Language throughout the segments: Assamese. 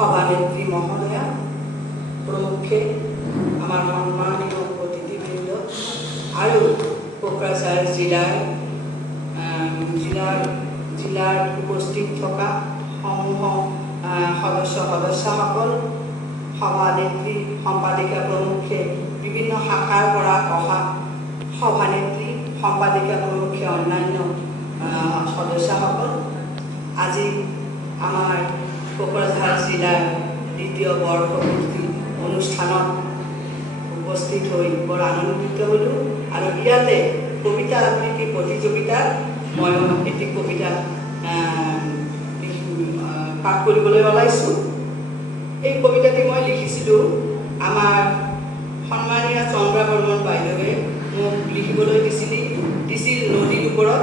সভানেত্ৰী মহোদয়া প্ৰমুখে আমাৰ সম্মানীয় অতিথিবৃন্দ আৰ কোকৰাঝাৰ জিলাৰ উপস্থিত থকা সমূহ সদস্যসকল সভানেত্ৰী সম্পাদিকা প্ৰমুখে বিভিন্ন শাখাৰ পৰা অহা সভানেত্ৰী সম্পাদিকা প্ৰমুখে অন্যান্য সদস্যসকল আজি আমাৰ কোকৰাঝাৰ জিলাৰ দ্বিতীয় বৰ্ষপূৰ্তি অনুষ্ঠানত উপস্থিত হয়ে বৰ আনন্দিত হলো আৰ ইয়াতে কবিতা আবৃত্তি প্ৰতিযোগিতাত মই এটি কবিতা পাঠ কৰিবলৈ ওলাইছোঁ। এই কবিতাটি মই লিখিছিলোঁ আমাৰ সম্মানীয় চন্দ্ৰা বৰ্মন বাইদেৱে মোক লিখিবলৈ দিছিল নদীৰ ওপৰত।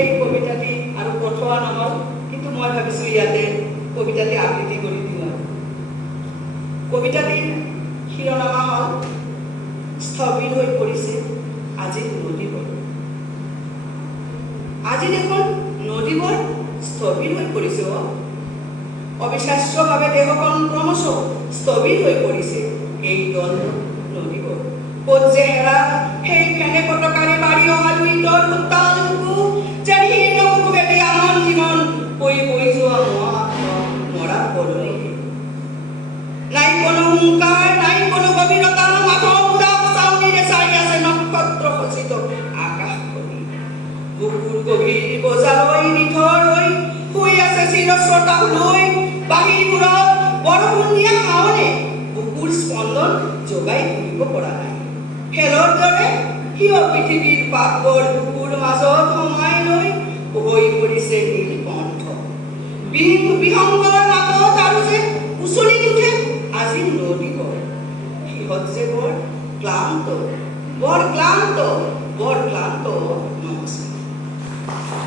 এই কবিতাটি আৰু পঠোৱা নহ'ল, কিন্তু মই ভাবিছোঁ ইয়াতে কবিতাটি আবৃত্তি কৰি দিওঁ। কবিতাটিৰ শিৰোনামা হ'ল স্থবিৰ হৈ পৰিছে আজি নদীবোৰ। আজি দেখোন নদীবোৰ স্থবিৰ হৈ পৰিছে। অবিশ্বাস্যভাৱে দেশখন ক্ৰমশ স্থবিৰ হৈ পৰিছে। এই দ্বন্দ্ব নদীবোৰ ক'ত যে হেৰা সেই ফেনে পটকাৰী বাঢ়ি অহা দুই দল উত্তাল বুকু যেন হীন বুকুৱেদি আমন জীৱন হৈ বৈ যোৱা মৰা পদনী। নাই কোনো হুংকাৰ, নাই কোনো গভীৰতা, মাথৰ উদাস চাউনিৰে চাই আছে নক্ষত্ৰ খচিত আকাশখনি। বুকুৰ গভীৰ বজালৈ নিথৰ হৈ শুই আছে চিৰশ্ৰোতা লৈ। বাহিৰবোৰত বৰষুণ দিয়া হাওনে বুকুৰ স্পন্দন যোগাই তুলিব পৰা নাই। খেলৰ দৰে সিও পৃথিৱীৰ পাতবোৰ বুকুৰ মাজত সোমাই লৈ হৈ পৰিছে নীলকণ্ঠ। বিহংগৰ নাকত আৰু যে উচলি উঠে আজি নদীবোৰ। সিহঁত যে বৰ ক্লান্ত, নমস্কাৰ।